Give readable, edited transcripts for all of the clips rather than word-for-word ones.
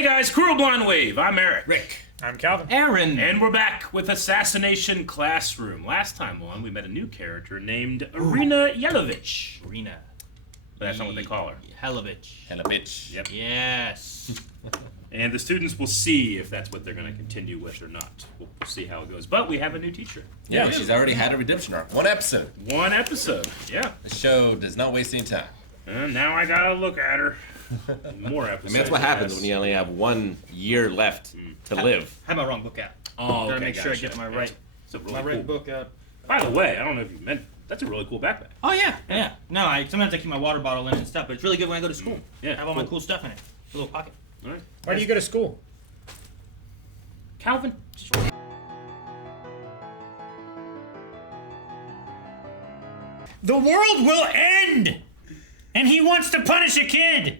Hey guys, Cruel Blonde Wave. I'm Eric. Rick. I'm Calvin. Aaron. And we're back with Assassination Classroom. Last time on, we met a new character named Irina Yelovich. Irina. But that's not what they call her. Helovich. Helovich. Yep. Yes. And the students will see if that's what they're going to continue with or not. We'll see how it goes. But we have a new teacher. Yeah, she's already had a redemption arc. One episode. One episode, yeah. The show does not waste any time. And now I gotta look at her. More episodes. I mean, that's what happens when you only have 1 year left to live. I have my wrong book out. Oh, Gotta okay, make sure I gotcha. get my right, It's a really my right cool book out. By the way, I don't know if you meant, that's a really cool backpack. Oh yeah, yeah. No, sometimes I keep my water bottle in and stuff, but it's really good when I go to school. Yeah, I have all my cool stuff in it. A little pocket. All right. Why do you go to school? Calvin. The world will end! And he wants to punish a kid!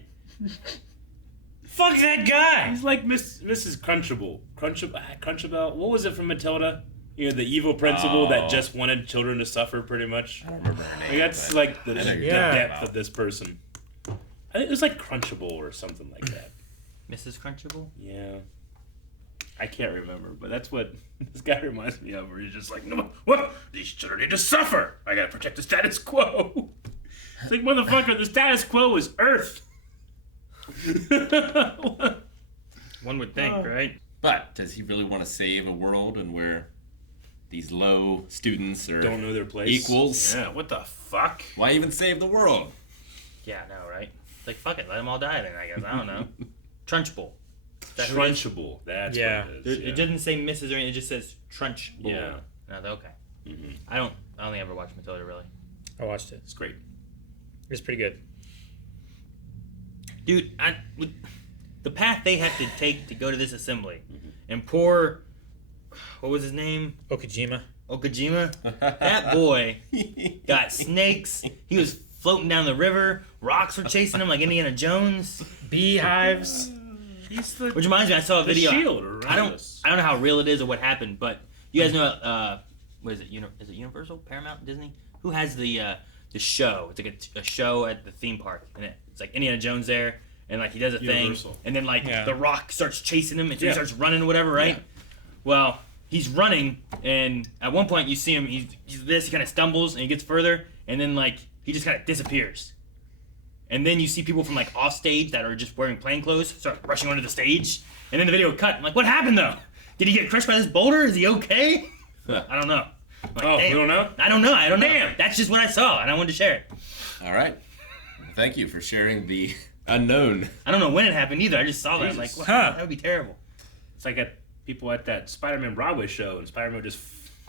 Fuck that guy! He's like Mrs. Crunchable. Crunchable. What was it from Matilda? You know, the evil principal that just wanted children to suffer, pretty much. I don't remember her name. Like, that's like the Yeah. depth of this person. I think it was like Crunchable or something like that. Mrs. Crunchable? Yeah. I can't remember, but that's what this guy reminds me of, where he's just like, no, what? These children need to suffer. I gotta protect the status quo. It's like, motherfucker, the status quo is Earth. One would think, right? But does he really want to save a world and where these low students are Don't know their place. equals? Yeah, what the fuck? Why even save the world? Yeah, no, right? It's like, fuck it, let them all die then, I guess. I don't know. Trunchbull. Is that who it is? Trunchable. That's Yeah. what it is. It doesn't say Mrs. or anything, it just says Trunchbull. Yeah. No, okay. Mhm. I don't think I ever watched Matilda, really. I watched it. It's great. It was pretty good. Dude, the path they had to take to go to this assembly, and poor, what was his name? Okajima. Okajima? That boy got snakes. He was floating down the river. Rocks were chasing him like Indiana Jones. Beehives. He's the Which reminds me, I saw a video. shield around I don't us. know how real it is or what happened, but you guys know, what is it? Is it Universal, Paramount, Disney? Who has the show? It's like a show at the theme park, and it's like Indiana Jones there, and like he does a Universal. thing, and then like Yeah. the Rock starts chasing him, and so Yeah. he starts running or whatever, right? Yeah. Well, he's running, and at one point you see him. He kind of stumbles, and he gets further, and then like he just kind of disappears. And then you see people from like off stage that are just wearing plain clothes start rushing onto the stage, and then the video cut. I'm like, what happened though? Did he get crushed by this boulder? Is he okay? I don't know. I'm like, Oh, damn. you don't know? I don't know. I don't know. Damn. That's just what I saw, and I wanted to share it. All right. Thank you for sharing the unknown. I don't know when it happened either. I just saw that. I was like, Jesus. wow, Huh. that would be terrible. It's like people at that Spider-Man Broadway show, and Spider-Man would just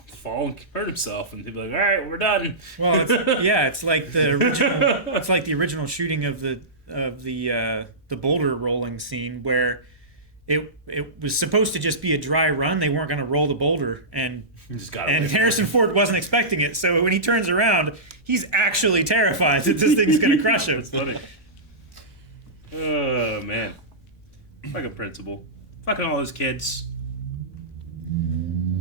fall and hurt himself, and people like, all right, we're done. Well, it's like the original. It's like the original shooting of the boulder rolling scene where it was supposed to just be a dry run. They weren't going to roll the boulder, and Just got Harrison Ford wasn't expecting it. So when he turns around, he's actually terrified that this thing's going to crush him. It's funny. Oh man, fucking principal, fucking all those kids.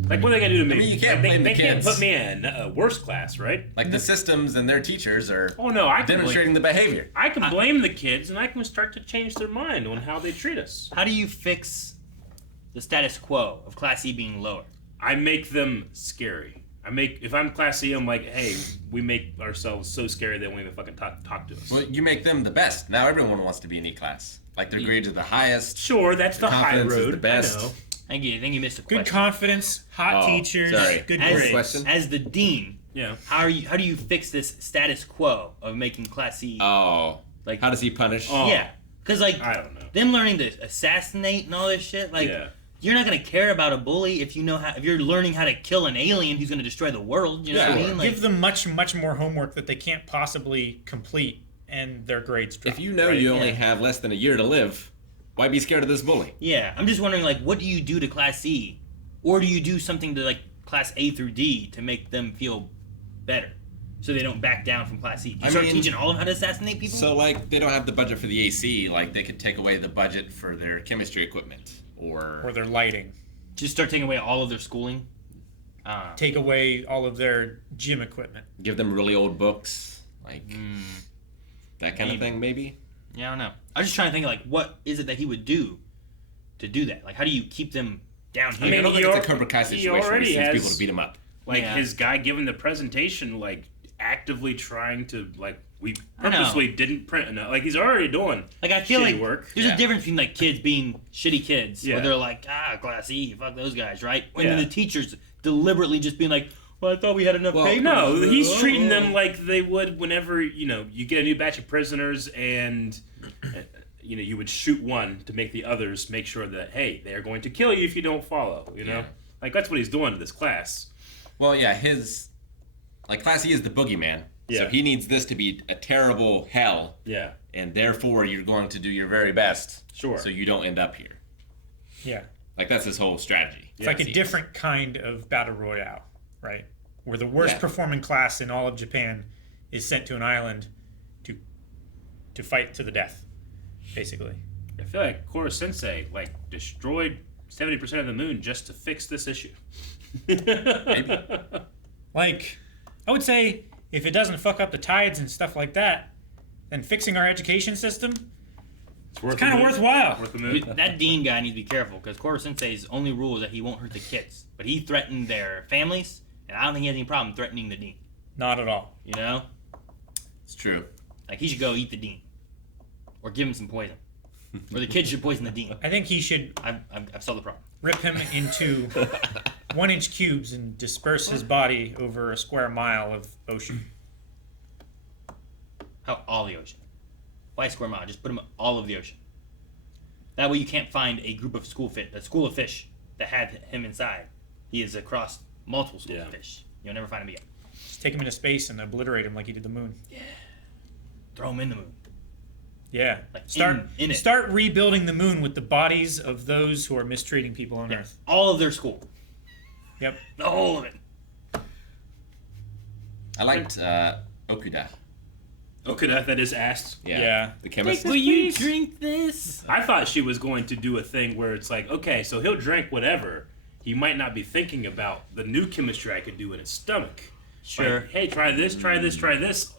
Like, what are they gonna do to me? I mean, you can't Like, blame they the can't kids. put me in a worse class, right? Like the systems and their teachers are Oh no, I can demonstrating the behavior. blame the kids, and I can start to change their mind on how they treat us. How do you fix the status quo of Class E being lower? I make them scary. If I'm Class E, I'm like, hey, we make ourselves so scary they won't even fucking talk to us. Well, you make them the best. Now everyone wants to be in E class. Like their grades are the highest. Sure, that's the high Confidence is road. the best. I know. I think you missed a Good question. confidence, hot Oh, teachers, sorry. good As, grades. Question? as the dean, Yeah. how do you fix this status quo of making Class E Oh. like How does he punish? Oh. yeah? Because like I don't know. them learning to assassinate and all this shit, like Yeah. you're not gonna care about a bully if you're learning how to kill an alien who's gonna destroy the world. You know what I Yeah. mean? Like, Give them much more homework that they can't possibly complete, and their grades drop. If you know right? you only Yeah. have less than a year to live, why be scared of this bully? yeah, I'm just wondering like what do you do to Class E, or do you do something to like Class A through D to make them feel better, so they don't back down from Class E? Do you I start mean- teaching all of them how to assassinate people? So, like, they don't have the budget for the AC. Like, they could take away the budget for their chemistry equipment. or their lighting. just start taking away all of their schooling. Take away all of their gym equipment. give them really old books. Like, that kind of Maybe. thing, maybe? Yeah, I don't know. I was just trying to think like what is it that he would do to do that? Like, how do you keep them down here? I don't think he it's a al- Cobra Kai he situation where already he sends has- people to beat him up. Like Yeah. his guy giving the presentation, like actively trying to we I know. purposely didn't print enough. Like he's already doing Like, I feel shitty like work. there's Yeah. a difference between, like, kids being shitty kids, Yeah. where they're like, class E, fuck those guys, right? And then Yeah. the teachers deliberately just being like, well, I thought we had enough Well, papers. No, he's Oh. treating them like they would whenever you get a new batch of prisoners and you would shoot one to make the others make sure that hey, they are going to kill you if you don't follow. Yeah. Like that's what he's doing to this class. Well, yeah, Class E is the boogeyman. Yeah. So he needs this to be a terrible hell, Yeah, and therefore you're going to do your very best sure. so you don't end up here. Yeah. Like, that's his whole strategy. It's like a Seems. different kind of battle royale, right? Where the worst Yeah. performing class in all of Japan is sent to an island to fight to the death, basically. I feel like Koro Sensei destroyed 70% of the moon just to fix this issue. Maybe. Like, I would say if it doesn't fuck up the tides and stuff like that, then fixing our education system, It's kind of worthwhile. Worth the moon. That dean guy needs to be careful, because Koro Sensei's only rule is that he won't hurt the kids. But he threatened their families, and I don't think he has any problem threatening the dean. Not at all. You know? It's true. Like, he should go eat the dean. Or give him some poison. Or the kids should poison the dean. I think he should I've solved the problem. rip him into 1-inch cubes and disperse his body over a square mile of ocean. How all the ocean? Why square mile? Just put him all of the ocean. That way you can't find a group of a school of fish that had him inside. He is across multiple schools of fish. You'll never find him again. Just take him into space and obliterate him like he did the moon. Throw him in the moon. Yeah. Like, Start in it. Start rebuilding the moon with the bodies of those who are mistreating people on Earth. All of their school. Yep. The whole of it. I liked Okuda. Okuda, that is asked. Yeah. The chemist. Will you drink this? I thought she was going to do a thing where it's like, okay, so he'll drink whatever. He might not be thinking about the new chemistry I could do in his stomach. Sure. Like, hey, try this, try this, try this.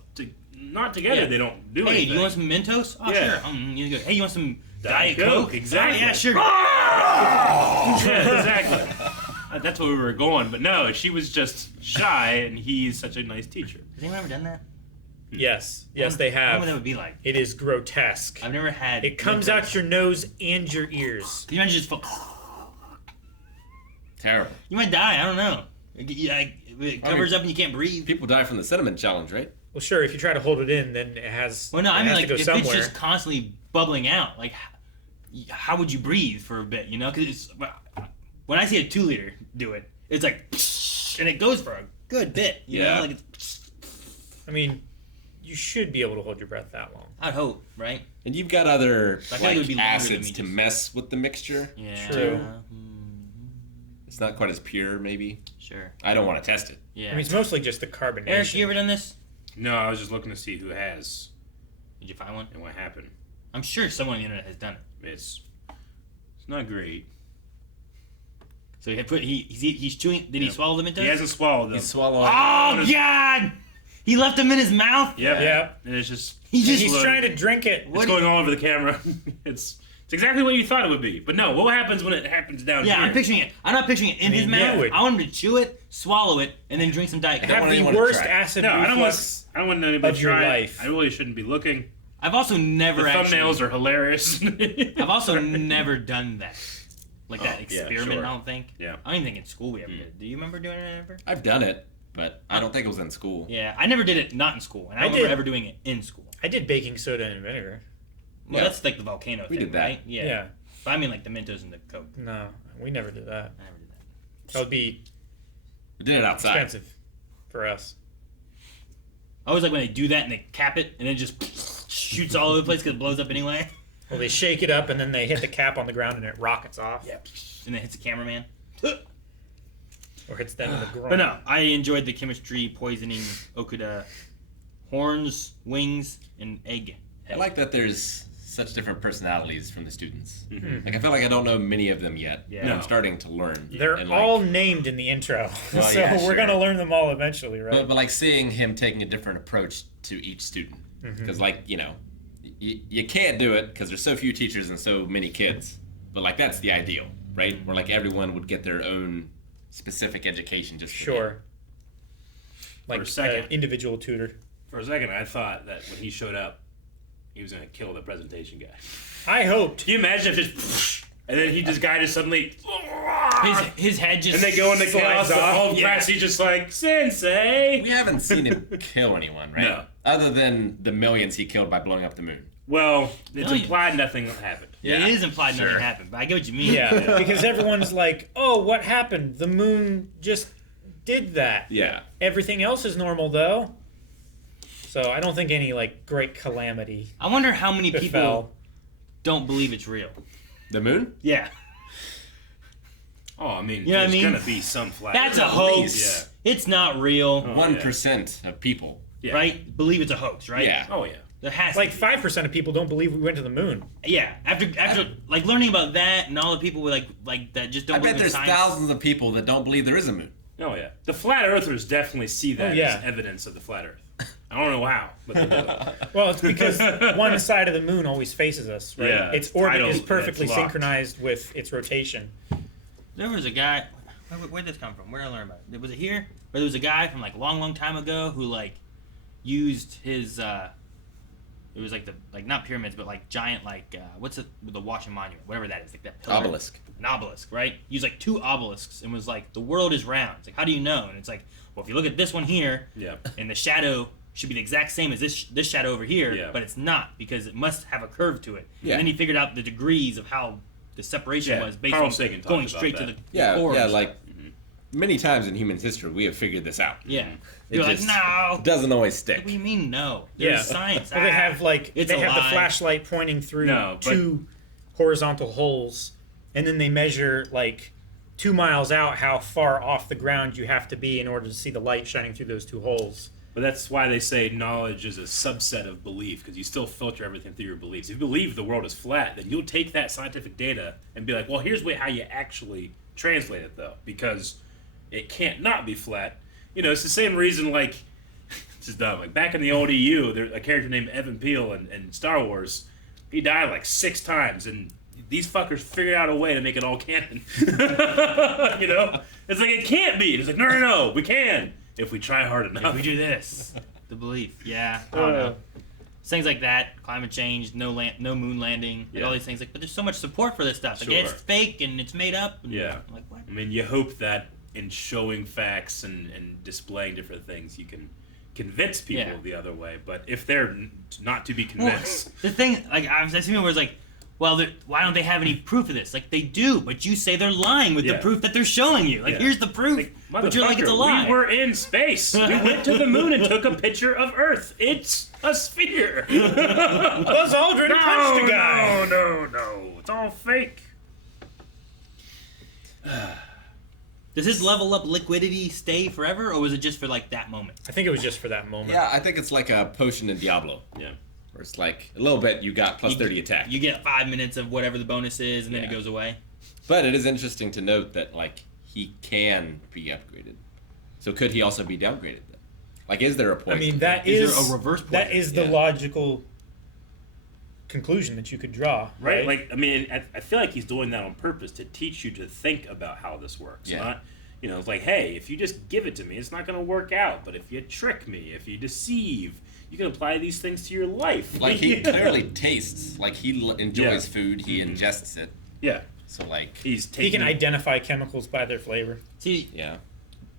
Not together, Yeah. they don't do Hey, anything. do you want some Mentos? Oh, Yeah. sure. You go. Hey, you want some Diet Diet Coke, Coke? exactly. Oh, yeah, sure. Yeah, exactly. That's where we were going. But no, she was just shy, and he's such a nice teacher. Has anyone ever done that? Yes. Yes, I they wonder what that have. would be like. It is grotesque. I've never had. It comes Mentos. out your nose and your ears. Can you imagine just? Terrible. You might die. I don't know. It covers up and you can't breathe. People die from the cinnamon challenge, right? Well, sure, if you try to hold it in, then it has. Well, no, it I mean, has like, to go if somewhere. it's just constantly bubbling out, like, how would you breathe for a bit, you know? Because when I see a 2-liter do it, it's like, and it goes for a good bit, you Yeah. know? Like, it's, I mean, you should be able to hold your breath that long. I'd hope, right? And you've got other I feel like it would be longer than acids me to just- mess with the mixture. Yeah. True. It's not quite as pure, maybe. Sure. I don't want to test it. Yeah. I mean, it's mostly just the carbonation. Eric, you ever done this? No, I was just looking to see who has Did you find one? and what happened. I'm sure someone on the internet has done it. It's not great. So he's chewing. Did he Yeah. swallow them into? He hasn't swallowed them. You swallow it. Oh God! He left them in his mouth. Yeah. Yeah. And it's just He just. He's trying to drink it. it's going all over the camera. it's exactly what you thought it would be. But no, what happens when it happens down Yeah, here? I'm picturing it. I'm not picturing it in his you mouth. would. I want him to chew it, swallow it, and then drink some Diet Coke. Have want the anyone to worst try. acid No, I don't want. reflux. I don't want anybody of to your try. life. I really shouldn't be looking. I've also The never thumbnails are hilarious. I've also never done that. Like that Oh, yeah, experiment, sure. I don't think. Yeah. I don't even think in school we ever did. Do you remember doing it ever? I've done it, but I don't think it was in school. Yeah, I never did it not in school, and I I don't remember did. ever doing it in school. I did baking soda and vinegar. Well, Yeah. that's like the volcano We thing, did that. right? Yeah. But I mean like the Mentos and the Coke. No, we never did that. I never did that. That would be We did it outside. expensive for us. I always like when they do that and they cap it and it just shoots all over the place because it blows up anyway. Well, they shake it up and then they hit the cap on the ground and it rockets off. Yeah. And then hits the cameraman. Or hits them in the groin. But no, I enjoyed the chemistry poisoning Okuda horns, wings, and egg. I like that there's such different personalities from the students. Mhm. Like, I feel like I don't know many of them yet. Yeah. But No. I'm starting to learn. They're And, like, all named in the intro. Well, so yeah, we're sure. going to learn them all eventually, right? But like seeing him taking a different approach to each student. Mm-hmm. Because, like, you can't do it because there's so few teachers and so many kids. But like that's the ideal, right? Where like everyone would get their own specific education just for Sure. Like For a second. individual tutor. For a second, I thought that when he showed up, he was gonna kill the presentation guy. I hoped. Can you imagine if just, and then this guy just suddenly, His head just and they go into chaos. slides off. All of Yeah. class, he's just like Sensei. We haven't seen him kill anyone, right? No. Other than the millions he killed by blowing up the moon. Well, it's Millions. implied nothing happened. Yeah, it is implied sure. nothing happened, but I get what you mean. Yeah, because everyone's like, "Oh, what happened? The moon just did that." Yeah. Everything else is normal though. So I don't think any like great calamity I wonder how many people befell. don't believe it's real. The moon? Yeah. Oh, I mean, You know what I there's mean? gonna be some flat. That's a Earth. hoax. It's not real, Oh, 1% of people. Yeah. right? Believe it's a hoax, right? Yeah. Oh yeah. There has Like to be. 5% of people don't believe we went to the moon. Yeah. After like learning about that and all the people with like that just don't I believe bet in there's science. thousands of people that don't believe there is a moon. Oh yeah. The flat earthers definitely see that Oh, yeah. as evidence of the flat Earth. I don't know how, but they do it. Well, it's because one side of the moon always faces us, right? Yeah, its it's orbit tidal, is it's perfectly locked. synchronized with its rotation. There was a guy. Where'd this come from? Where did I learn about it? Was it here? Or there was a guy from like long time ago who like used his. It was like not pyramids, but like giant what's it? The Washington Monument, whatever that is, like that pillar. Obelisk. An obelisk, right? Used like 2 obelisks and was like, the world is round. It's like, how do you know? And it's like, well, if you look at this one here, Yeah. and the shadow should be the exact same as this shadow over here, Yeah. but it's not because it must have a curve to it. Yeah. And then he figured out the degrees of how the separation Yeah, was based Carl on Sagan talked going about straight to that. the Yeah, core. yeah, and like stuff. many times in human history we have figured this out. Yeah. It You're like, just no. doesn't always What stick. do you mean no? Yeah. There's science. Well, they have like It's they a have the lie. flashlight pointing through No, but- 2 horizontal holes, and then they measure like 2 miles out how far off the ground you have to be in order to see the light shining through those 2 holes. But that's why they say knowledge is a subset of belief, because you still filter everything through your beliefs. If you believe the world is flat, then you'll take that scientific data and be like, well, here's how you actually translate it, though, because it can't not be flat. You know, it's the same reason, like, it's just dumb. Like, back in the old EU, there's a character named Evan Peel in Star Wars. He died like 6 times, and these fuckers figured out a way to make it all canon. You know? It's like, it can't be. It's like, no, we can. If we try hard enough. If we do this, the belief. Yeah, I don't know. Things like that, climate change, no moon landing, and all Yeah. these things. Like, but there's so much support for this stuff. Like, Sure. it's fake and it's made up. And Yeah. I'm like, what? I mean, you hope that in showing facts and displaying different things, you can convince people Yeah. the other way. But if they're not to be convinced, The thing, like, I've seen people where it's like, well, why don't they have any proof of this? Like, they do, but you say they're lying with the Yeah. proof that they're showing you. Like, Yeah. here's the proof, like, but you're like, it's a motherfucker, lie. we were in space. We went to the moon and took a picture of Earth. It's a sphere. Buzz Aldrin punched a guy. No. It's all fake. Does his level up liquidity stay forever, or was it just for, like, that moment? I think it was just for that moment. Yeah, I think it's like a potion in Diablo, Yeah. where it's like a little bit you got plus You- 30 attack. You get 5 minutes of whatever the bonus is, and then it Yeah. goes away. But it is interesting to note that like he can be upgraded. So could he also be downgraded then? Like, is there a I poison? mean, that Is is, there a reverse that poison? is the Yeah. logical conclusion that you could draw, Right? Like, I mean, I feel like he's doing that on purpose to teach you to think about how this works. Yeah. Not, you know, it's like, hey, if you just give it to me, it's not going to work out. But if you trick me, if you deceive, you can apply these things to your life. Like he clearly tastes. Like he enjoys Yeah. food. He ingests it. Yeah. So like, He's He taking can identify chemicals by their flavor. See, yeah,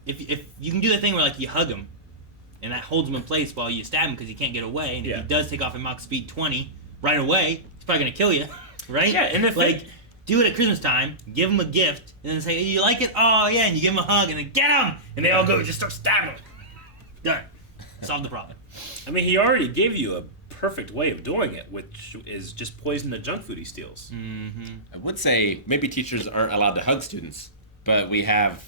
if you can do the thing where, like, you hug him, and that holds him in place while you stab him because he can't get away, and if Yeah. he does take off at Mach speed 20 right away, he's probably going to kill you, right? Yeah, and if like, they- do it at Christmas time, give him a gift, and then say, hey, you like it? Oh, yeah, and you give him a hug, and then get him! And they all go, just start stabbing him. Done. Solve the problem. I mean, he already gave you a perfect way of doing it, which is just poison the junk food he steals. Mm-hmm. I would say maybe teachers aren't allowed to hug students, but we have.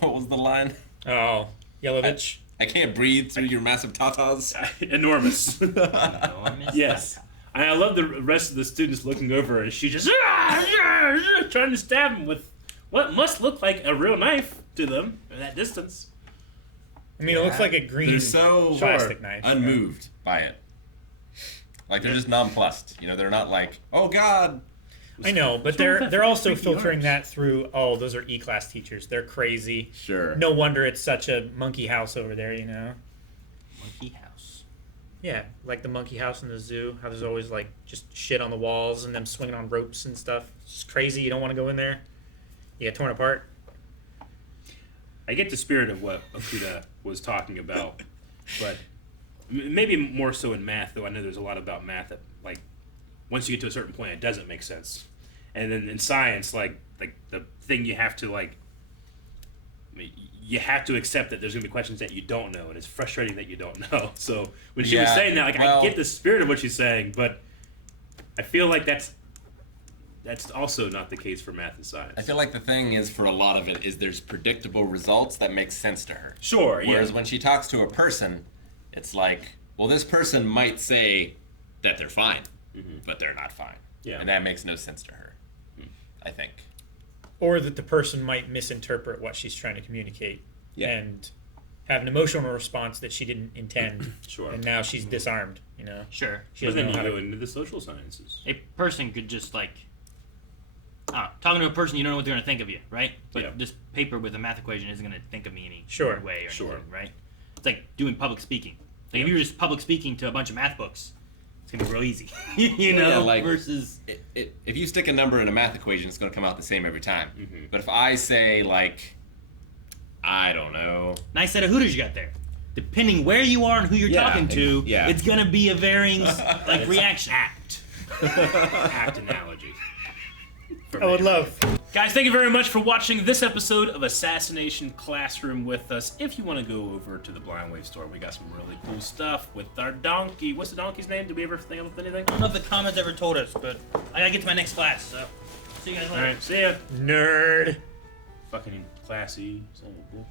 What was the line? Oh, Yelovich. I can't breathe through your massive tatas. Enormous. Enormous. Yes. And I love the rest of the students looking over, and she just trying to stab him with what must look like a real knife to them at that distance. I mean, it looks like a green They're so plastic knife. unmoved by it. Like they're just nonplussed. You know, they're not like, oh God. I know, but What's wrong with that they're also freaky filtering arms? that through. Oh, those are E-class teachers. They're crazy. Sure. No wonder it's such a monkey house over there. You know. Monkey house. Yeah, like the monkey house in the zoo. How there's always like just shit on the walls and them swinging on ropes and stuff. It's just crazy. You don't want to go in there. You get torn apart. I get the spirit of what Okuda was talking about, but maybe more so in math. Though I know there's a lot about math that, like, once you get to a certain point, it doesn't make sense. And then in science, like the thing you have to you have to accept that there's gonna be questions that you don't know, and it's frustrating that you don't know. So when she was Yeah, saying that, like, well- I get the spirit of what she's saying, but I feel like that's also not the case for math and science. I feel like the thing is, for a lot of it, is there's predictable results that make sense to her. Sure, yeah. Whereas when she talks to a person, it's like, well, this person might say that they're fine, but they're not fine. Yeah. And that makes no sense to her, I think. Or that the person might misinterpret what she's trying to communicate Yeah. and have an emotional response that she didn't intend. Sure. And now she's disarmed. You know. Sure. She But doesn't then know you how go to. into the social sciences. A person could just talking to a person, you don't know what they're gonna think of you, right? But Yeah. this paper with a math equation isn't gonna think of me any Sure. weird way or Sure. anything, right? It's like doing public speaking. Like if you're just public speaking to a bunch of math books, it's gonna be real easy, you know. Yeah, like- versus If you stick a number in a math equation, it's going to come out the same every time. Mhm. But if I say, like, I don't know, nice set of hooters you got there. Depending where you are and who you're Yeah, talking to, yeah. it's gonna be a varying like reaction. Act analogy. For I would me. love. Guys, thank you very much for watching this episode of Assassination Classroom with us. If you want to go over to the Blind Wave store, we got some really cool stuff with our donkey. What's the donkey's name? Did we ever think of anything? I don't know if the comments ever told us, but I gotta get to my next class, so see you guys later. Alright, see ya. Nerd. Fucking classy. So cool.